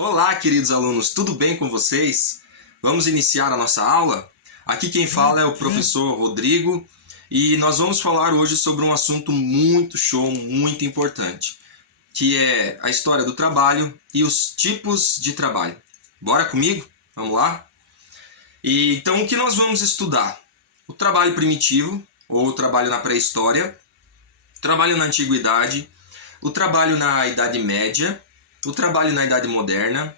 Olá, queridos alunos, tudo bem com vocês? Vamos iniciar a nossa aula? Aqui quem fala é o professor Rodrigo e nós vamos falar hoje sobre um assunto muito show, muito importante, que é a história do trabalho e os tipos de trabalho. Bora comigo? Vamos lá? Então, o que nós vamos estudar? O trabalho primitivo, ou o trabalho na pré-história, o trabalho na antiguidade, o trabalho na Idade Média, o trabalho na Idade Moderna,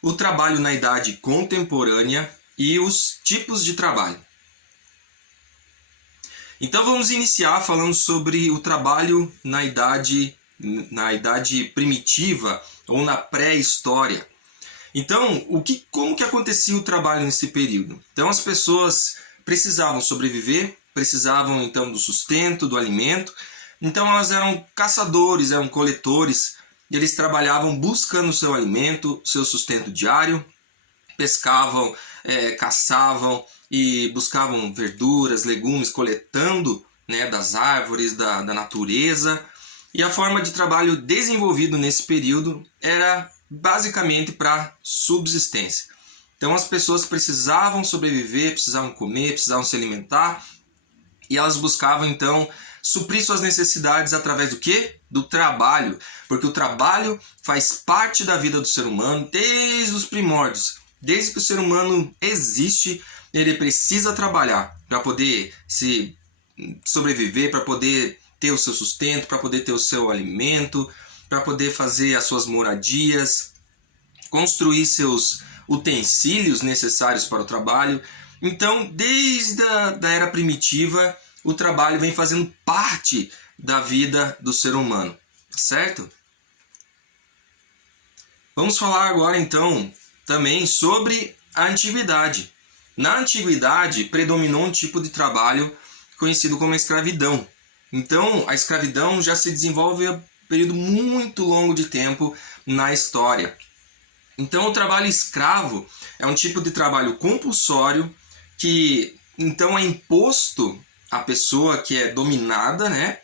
o trabalho na Idade Contemporânea e os tipos de trabalho. Então vamos iniciar falando sobre o trabalho na idade primitiva ou na pré-história. Então, como que acontecia o trabalho nesse período? Então as pessoas precisavam sobreviver, precisavam então do sustento, do alimento. Então elas eram caçadores, eram coletores, e eles trabalhavam buscando seu alimento, seu sustento diário, pescavam, caçavam e buscavam verduras, legumes, coletando, né, das árvores, da natureza. E a forma de trabalho desenvolvido nesse período era basicamente para subsistência. Então as pessoas precisavam sobreviver, precisavam comer, precisavam se alimentar, e elas buscavam então suprir suas necessidades através do quê? Do trabalho, porque o trabalho faz parte da vida do ser humano desde os primórdios. Desde que o ser humano existe, ele precisa trabalhar para poder se sobreviver, para poder ter o seu sustento, para poder ter o seu alimento, para poder fazer as suas moradias, construir seus utensílios necessários para o trabalho. Então, desde a era primitiva, o trabalho vem fazendo parte da vida do ser humano, certo? Vamos falar agora então também sobre a antiguidade. Na antiguidade predominou um tipo de trabalho conhecido como a escravidão. Então a escravidão já se desenvolve há um período muito longo de tempo na história. Então o trabalho escravo é um tipo de trabalho compulsório que então é imposto à pessoa que é dominada, né,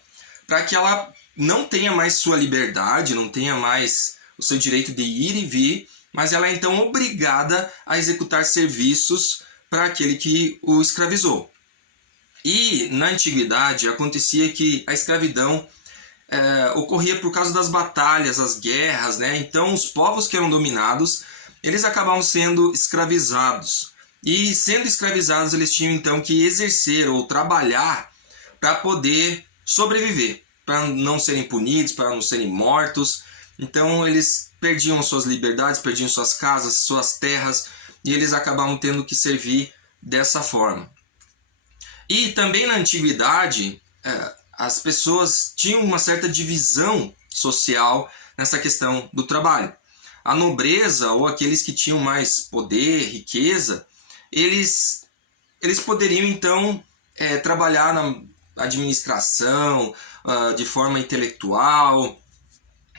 para que ela não tenha mais sua liberdade, não tenha mais o seu direito de ir e vir, mas ela é então obrigada a executar serviços para aquele que o escravizou. E na antiguidade acontecia que a escravidão ocorria por causa das batalhas, as guerras, né? Então os povos que eram dominados, eles acabavam sendo escravizados. E sendo escravizados, eles tinham então que exercer ou trabalhar para poder sobreviver, para não serem punidos, para não serem mortos. Então eles perdiam suas liberdades, perdiam suas casas, suas terras, e eles acabavam tendo que servir dessa forma. E também na antiguidade, as pessoas tinham uma certa divisão social nessa questão do trabalho. A nobreza, ou aqueles que tinham mais poder, riqueza, eles poderiam então trabalhar na administração, de forma intelectual,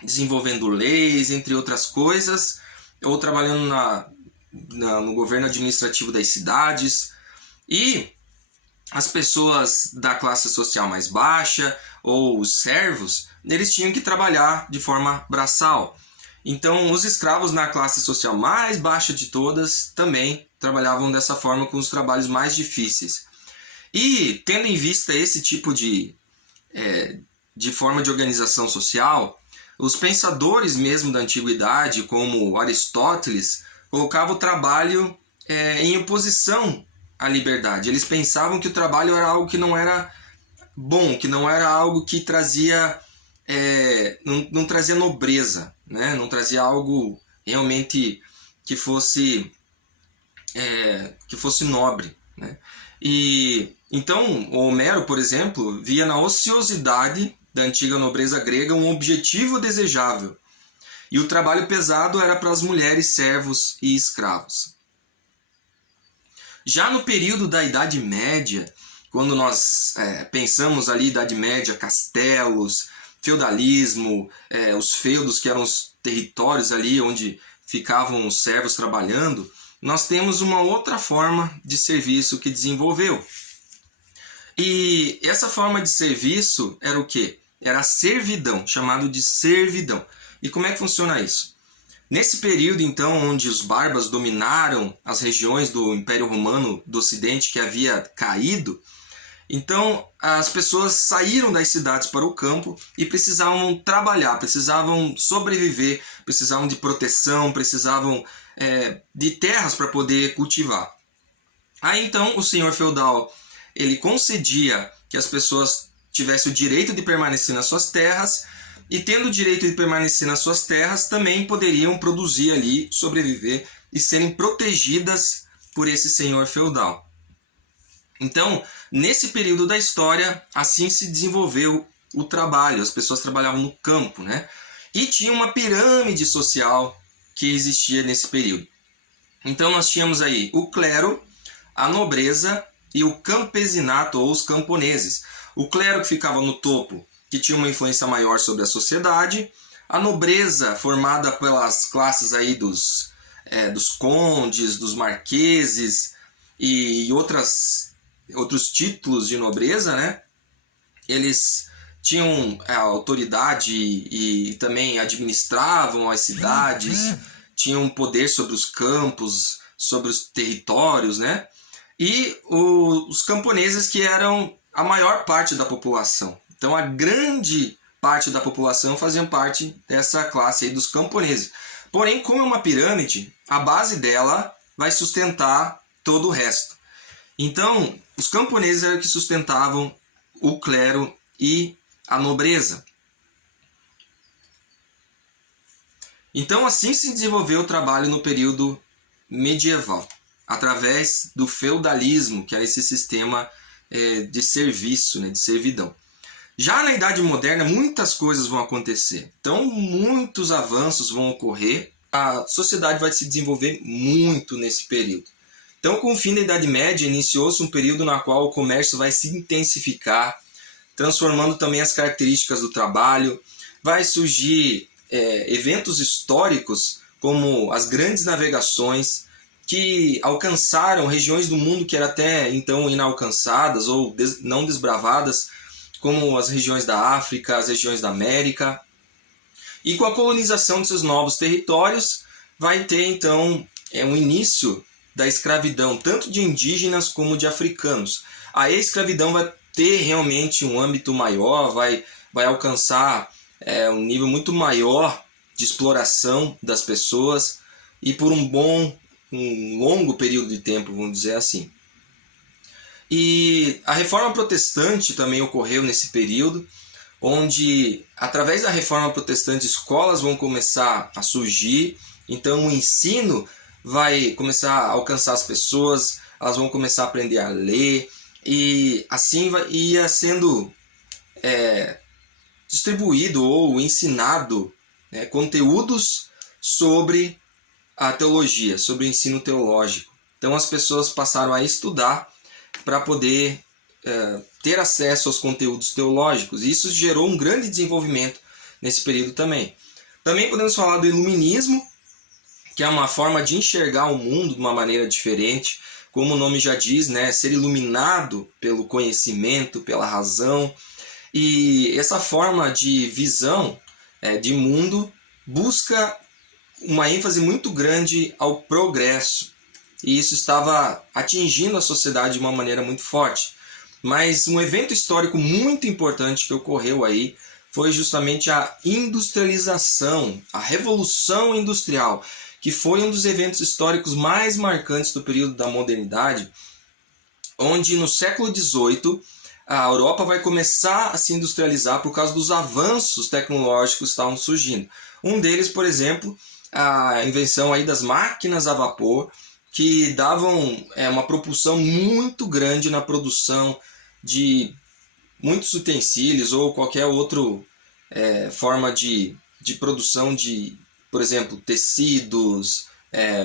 desenvolvendo leis, entre outras coisas, ou trabalhando no governo administrativo das cidades. E as pessoas da classe social mais baixa, ou os servos, eles tinham que trabalhar de forma braçal. Então os escravos na classe social mais baixa de todas também trabalhavam dessa forma, com os trabalhos mais difíceis. E tendo em vista esse tipo de forma de organização social, os pensadores mesmo da antiguidade, como Aristóteles, colocavam o trabalho em oposição à liberdade. Eles pensavam que o trabalho era algo que não era bom, que não era algo que trazia não trazia nobreza, né? Não trazia algo realmente que fosse nobre, né? E então Homero, por exemplo, via na ociosidade da antiga nobreza grega um objetivo desejável, e o trabalho pesado era para as mulheres, servos e escravos. Já no período da Idade Média, quando nós pensamos ali Idade Média, castelos, feudalismo, os feudos, que eram os territórios ali onde ficavam os servos trabalhando, nós temos uma outra forma de serviço que desenvolveu. E essa forma de serviço era o quê? Era a servidão, chamado de servidão. E como é que funciona isso? Nesse período, então, onde os bárbaros dominaram as regiões do Império Romano do Ocidente que havia caído, então as pessoas saíram das cidades para o campo e precisavam trabalhar, precisavam sobreviver, precisavam de proteção, precisavam de terras para poder cultivar. Aí então o senhor feudal ele concedia que as pessoas tivessem o direito de permanecer nas suas terras, e tendo o direito de permanecer nas suas terras, também poderiam produzir ali, sobreviver e serem protegidas por esse senhor feudal. Então, nesse período da história, assim se desenvolveu o trabalho. As pessoas trabalhavam no campo, né? E tinha uma pirâmide social que existia nesse período. Então, nós tínhamos aí o clero, a nobreza e o campesinato, ou os camponeses. O clero que ficava no topo, que tinha uma influência maior sobre a sociedade, a nobreza formada pelas classes aí dos condes, dos marqueses e outros títulos de nobreza, né? Eles tinham a autoridade e também administravam as cidades, tinham poder sobre os campos, sobre os territórios, né? E os camponeses, que eram a maior parte da população. Então a grande parte da população fazia parte dessa classe aí dos camponeses. Porém, como é uma pirâmide, a base dela vai sustentar todo o resto. Então, os camponeses eram que sustentavam o clero e a nobreza. Então, assim se desenvolveu o trabalho no período medieval, através do feudalismo, que era esse sistema de serviço, né, de servidão. Já na Idade Moderna, muitas coisas vão acontecer. Então, muitos avanços vão ocorrer. A sociedade vai se desenvolver muito nesse período. Então, com o fim da Idade Média, iniciou-se um período na qual o comércio vai se intensificar, transformando também as características do trabalho. Vai surgir eventos históricos, como as grandes navegações, que alcançaram regiões do mundo que eram até então inalcançadas ou não desbravadas, como as regiões da África, as regiões da América. E com a colonização desses novos territórios, vai ter então um início da escravidão, tanto de indígenas como de africanos. A escravidão vai ter realmente um âmbito maior, vai alcançar um nível muito maior de exploração das pessoas, e por um longo período de tempo, vamos dizer assim. E a Reforma Protestante também ocorreu nesse período, onde, através da Reforma Protestante, escolas vão começar a surgir. Então o ensino vai começar a alcançar as pessoas, elas vão começar a aprender a ler, e assim ia sendo distribuído ou ensinado conteúdos sobre a teologia, sobre o ensino teológico. Então as pessoas passaram a estudar para poder ter acesso aos conteúdos teológicos. E isso gerou um grande desenvolvimento nesse período também. Também podemos falar do iluminismo, que é uma forma de enxergar o mundo de uma maneira diferente. Como o nome já diz, né? Ser iluminado pelo conhecimento, pela razão. E essa forma de visão de mundo busca uma ênfase muito grande ao progresso. E isso estava atingindo a sociedade de uma maneira muito forte. Mas um evento histórico muito importante que ocorreu aí foi justamente a industrialização, a Revolução Industrial, que foi um dos eventos históricos mais marcantes do período da modernidade, onde no século XVIII a Europa vai começar a se industrializar por causa dos avanços tecnológicos que estavam surgindo. Um deles, por exemplo, a invenção aí das máquinas a vapor, que davam uma propulsão muito grande na produção de muitos utensílios ou qualquer outra forma de produção de, por exemplo, tecidos,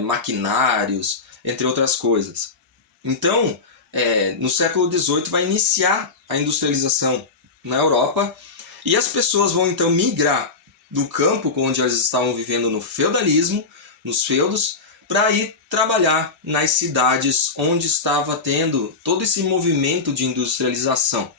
maquinários, entre outras coisas. Então, no século XVIII vai iniciar a industrialização na Europa, e as pessoas vão então migrar do campo, onde elas estavam vivendo no feudalismo, nos feudos, para ir trabalhar nas cidades onde estava tendo todo esse movimento de industrialização.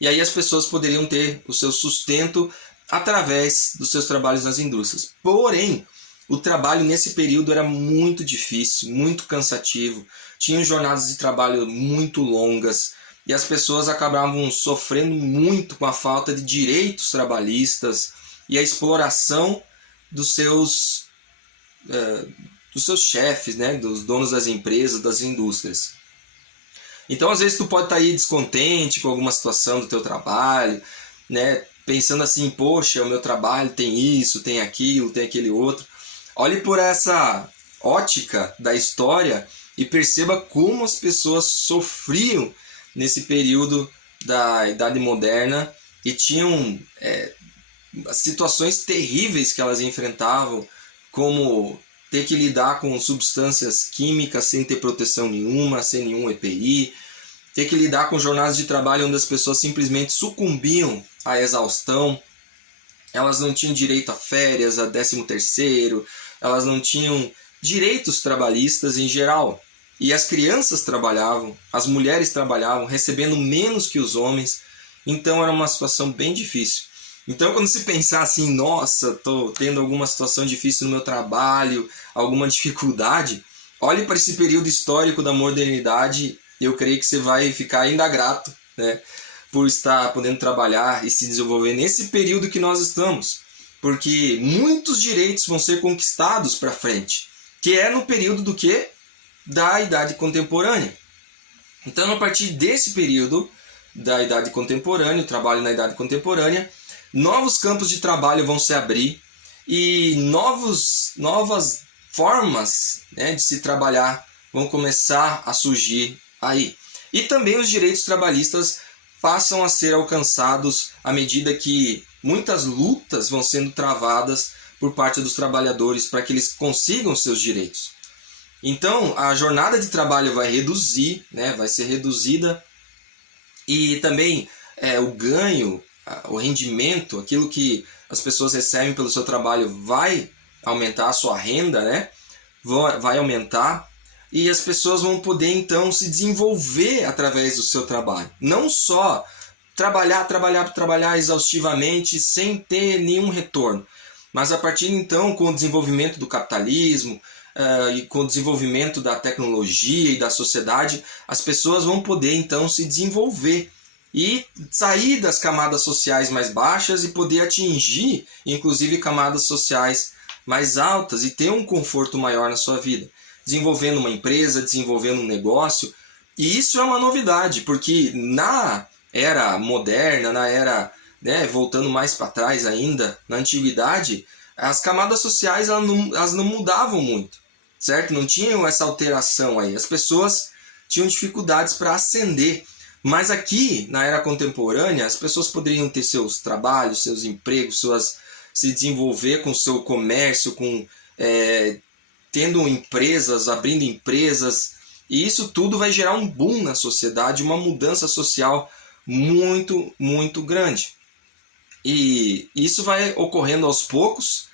E aí as pessoas poderiam ter o seu sustento através dos seus trabalhos nas indústrias. Porém, o trabalho nesse período era muito difícil, muito cansativo, tinham jornadas de trabalho muito longas e as pessoas acabavam sofrendo muito com a falta de direitos trabalhistas e a exploração dos seus chefes, né, dos donos das empresas, das indústrias. Então, às vezes, tu pode estar aí descontente com alguma situação do teu trabalho, né, pensando assim, poxa, o meu trabalho tem isso, tem aquilo, tem aquele outro. Olhe por essa ótica da história e perceba como as pessoas sofriam nesse período da Idade Moderna e tinham situações terríveis que elas enfrentavam, como ter que lidar com substâncias químicas sem ter proteção nenhuma, sem nenhum EPI, ter que lidar com jornadas de trabalho onde as pessoas simplesmente sucumbiam à exaustão, elas não tinham direito a férias, a 13º, elas não tinham direitos trabalhistas em geral. E as crianças trabalhavam, as mulheres trabalhavam, recebendo menos que os homens, então era uma situação bem difícil. Então, quando se pensar assim, nossa, estou tendo alguma situação difícil no meu trabalho, alguma dificuldade, olhe para esse período histórico da modernidade, eu creio que você vai ficar ainda grato, né, por estar podendo trabalhar e se desenvolver nesse período que nós estamos, porque muitos direitos vão ser conquistados para frente, que é no período do quê? Da Idade Contemporânea. Então, a partir desse período da Idade Contemporânea, o trabalho na Idade Contemporânea, novos campos de trabalho vão se abrir e novas formas, né, de se trabalhar vão começar a surgir aí. E também os direitos trabalhistas passam a ser alcançados à medida que muitas lutas vão sendo travadas por parte dos trabalhadores para que eles consigam seus direitos. Então, a jornada de trabalho vai reduzir, né, vai ser reduzida e também o ganho, o rendimento, aquilo que as pessoas recebem pelo seu trabalho vai aumentar, a sua renda, né, vai aumentar e as pessoas vão poder então se desenvolver através do seu trabalho. Não só trabalhar exaustivamente sem ter nenhum retorno, mas a partir então com o desenvolvimento do capitalismo e com o desenvolvimento da tecnologia e da sociedade, as pessoas vão poder então se desenvolver e sair das camadas sociais mais baixas e poder atingir, inclusive, camadas sociais mais altas e ter um conforto maior na sua vida, desenvolvendo uma empresa, desenvolvendo um negócio. E isso é uma novidade, porque na era moderna, na era, né, voltando mais para trás ainda, na antiguidade, as camadas sociais elas não mudavam muito, certo? Não tinham essa alteração aí. As pessoas tinham dificuldades para ascender. Mas aqui, na era contemporânea, as pessoas poderiam ter seus trabalhos, seus empregos, se desenvolver com o seu comércio, tendo empresas, abrindo empresas. E isso tudo vai gerar um boom na sociedade, uma mudança social muito, muito grande. E isso vai ocorrendo aos poucos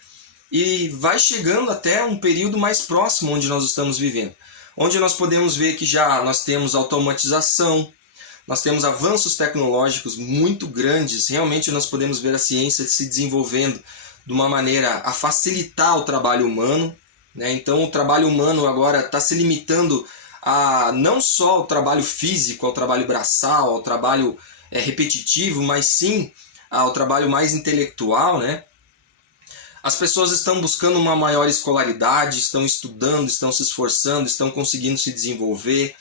e vai chegando até um período mais próximo onde nós estamos vivendo. Onde nós podemos ver que já nós temos automatização, nós temos avanços tecnológicos muito grandes, realmente nós podemos ver a ciência se desenvolvendo de uma maneira a facilitar o trabalho humano, né? Então o trabalho humano agora está se limitando a não só ao trabalho físico, ao trabalho braçal, ao trabalho repetitivo, mas sim ao trabalho mais intelectual, né? As pessoas estão buscando uma maior escolaridade, estão estudando, estão se esforçando, estão conseguindo se desenvolver.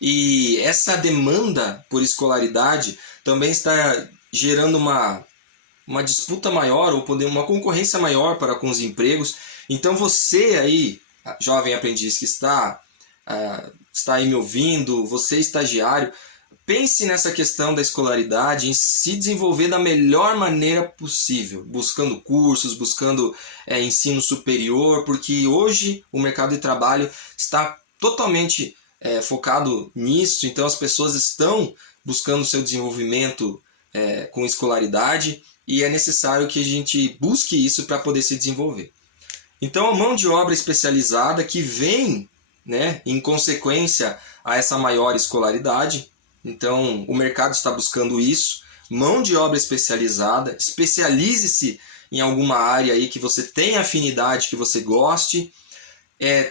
E essa demanda por escolaridade também está gerando uma disputa maior, ou uma concorrência maior para com os empregos. Então você aí, jovem aprendiz que está aí me ouvindo, você estagiário, pense nessa questão da escolaridade, em se desenvolver da melhor maneira possível, buscando cursos, buscando ensino superior, porque hoje o mercado de trabalho está totalmente focado nisso, então as pessoas estão buscando seu desenvolvimento com escolaridade e é necessário que a gente busque isso para poder se desenvolver. Então a mão de obra especializada que vem, né, em consequência a essa maior escolaridade, então o mercado está buscando isso, mão de obra especializada, especialize-se em alguma área aí que você tem afinidade, que você goste.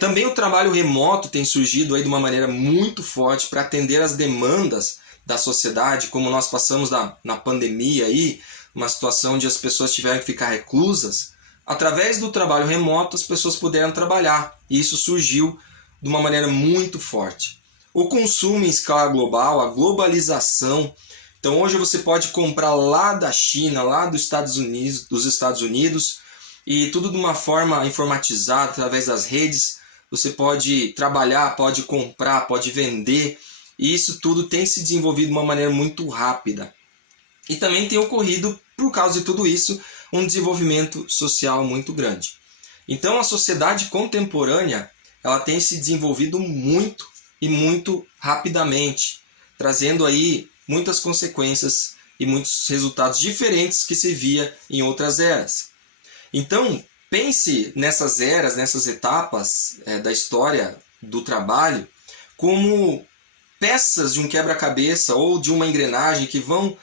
Também o trabalho remoto tem surgido aí de uma maneira muito forte para atender às demandas da sociedade, como nós passamos na pandemia aí, uma situação onde as pessoas tiveram que ficar reclusas. Através do trabalho remoto as pessoas puderam trabalhar e isso surgiu de uma maneira muito forte. O consumo em escala global, a globalização. Então hoje você pode comprar lá da China, lá dos Estados Unidos, e tudo de uma forma informatizada, através das redes. Você pode trabalhar, pode comprar, pode vender. E isso tudo tem se desenvolvido de uma maneira muito rápida. E também tem ocorrido, por causa de tudo isso, um desenvolvimento social muito grande. Então a sociedade contemporânea ela tem se desenvolvido muito e muito rapidamente, trazendo aí muitas consequências e muitos resultados diferentes que se via em outras eras. Então, pense nessas eras, nessas etapas da história do trabalho, como peças de um quebra-cabeça ou de uma engrenagem que vão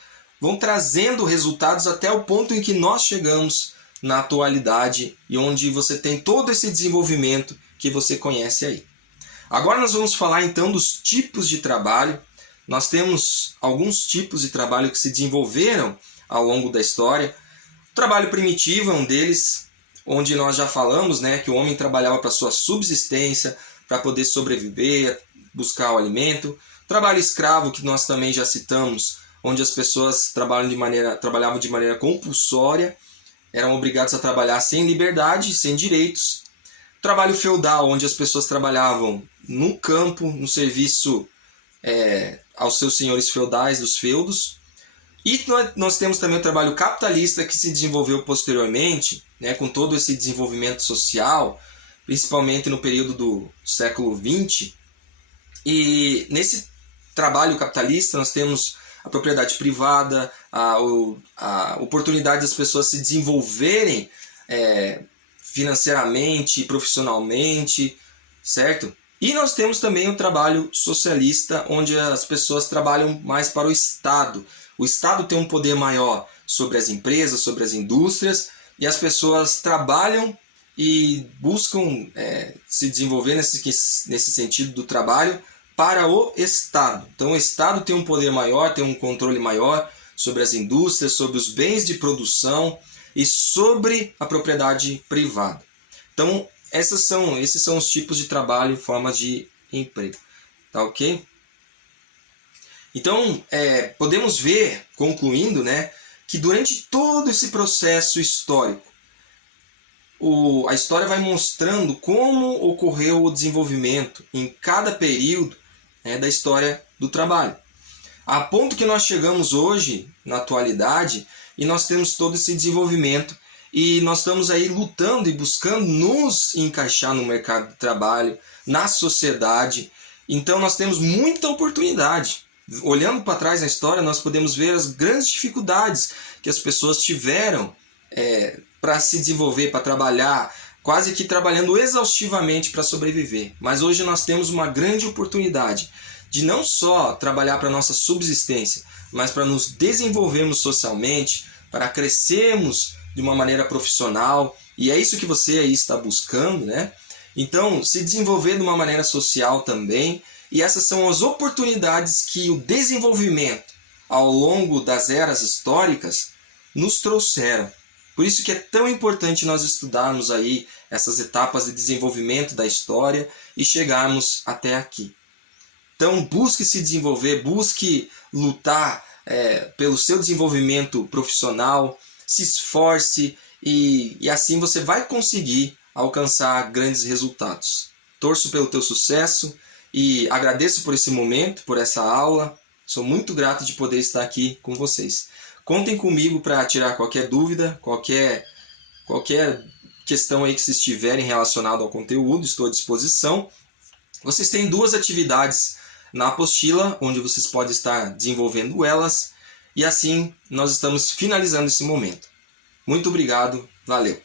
trazendo resultados até o ponto em que nós chegamos na atualidade e onde você tem todo esse desenvolvimento que você conhece aí. Agora nós vamos falar então dos tipos de trabalho. Nós temos alguns tipos de trabalho que se desenvolveram ao longo da história. O trabalho primitivo é um deles, onde nós já falamos, né, que o homem trabalhava para sua subsistência, para poder sobreviver, buscar o alimento. O trabalho escravo, que nós também já citamos, onde as pessoas trabalhavam de maneira compulsória, eram obrigados a trabalhar sem liberdade, sem direitos. O trabalho feudal, onde as pessoas trabalhavam no campo, no serviço aos seus senhores feudais dos feudos. E nós temos também o trabalho capitalista que se desenvolveu posteriormente, né, com todo esse desenvolvimento social, principalmente no período do século XX. E nesse trabalho capitalista nós temos a propriedade privada, a oportunidade das pessoas se desenvolverem financeiramente e profissionalmente, certo? E nós temos também o trabalho socialista, onde as pessoas trabalham mais para o Estado. O Estado tem um poder maior sobre as empresas, sobre as indústrias, e as pessoas trabalham e buscam se desenvolver nesse sentido do trabalho para o Estado. Então o Estado tem um poder maior, tem um controle maior sobre as indústrias, sobre os bens de produção e sobre a propriedade privada. Então esses são os tipos de trabalho, formas de emprego. Tá ok? Então, podemos ver, concluindo, né, que durante todo esse processo histórico, a história vai mostrando como ocorreu o desenvolvimento em cada período da história do trabalho. A ponto que nós chegamos hoje, na atualidade, e nós temos todo esse desenvolvimento, e nós estamos aí lutando e buscando nos encaixar no mercado de trabalho, na sociedade. Então nós temos muita oportunidade. Olhando para trás na história, nós podemos ver as grandes dificuldades que as pessoas tiveram para se desenvolver, para trabalhar, quase que trabalhando exaustivamente para sobreviver. Mas hoje nós temos uma grande oportunidade de não só trabalhar para a nossa subsistência, mas para nos desenvolvermos socialmente, para crescermos de uma maneira profissional, e é isso que você aí está buscando, né? Então, se desenvolver de uma maneira social também. E essas são as oportunidades que o desenvolvimento ao longo das eras históricas nos trouxeram. Por isso que é tão importante nós estudarmos aí essas etapas de desenvolvimento da história e chegarmos até aqui. Então busque se desenvolver, busque lutar pelo seu desenvolvimento profissional, se esforce e assim você vai conseguir alcançar grandes resultados. Torço pelo teu sucesso. E agradeço por esse momento, por essa aula. Sou muito grato de poder estar aqui com vocês. Contem comigo para tirar qualquer dúvida, qualquer questão aí que vocês tiverem relacionado ao conteúdo, estou à disposição. Vocês têm 2 atividades na apostila, onde vocês podem estar desenvolvendo elas. E assim nós estamos finalizando esse momento. Muito obrigado, valeu!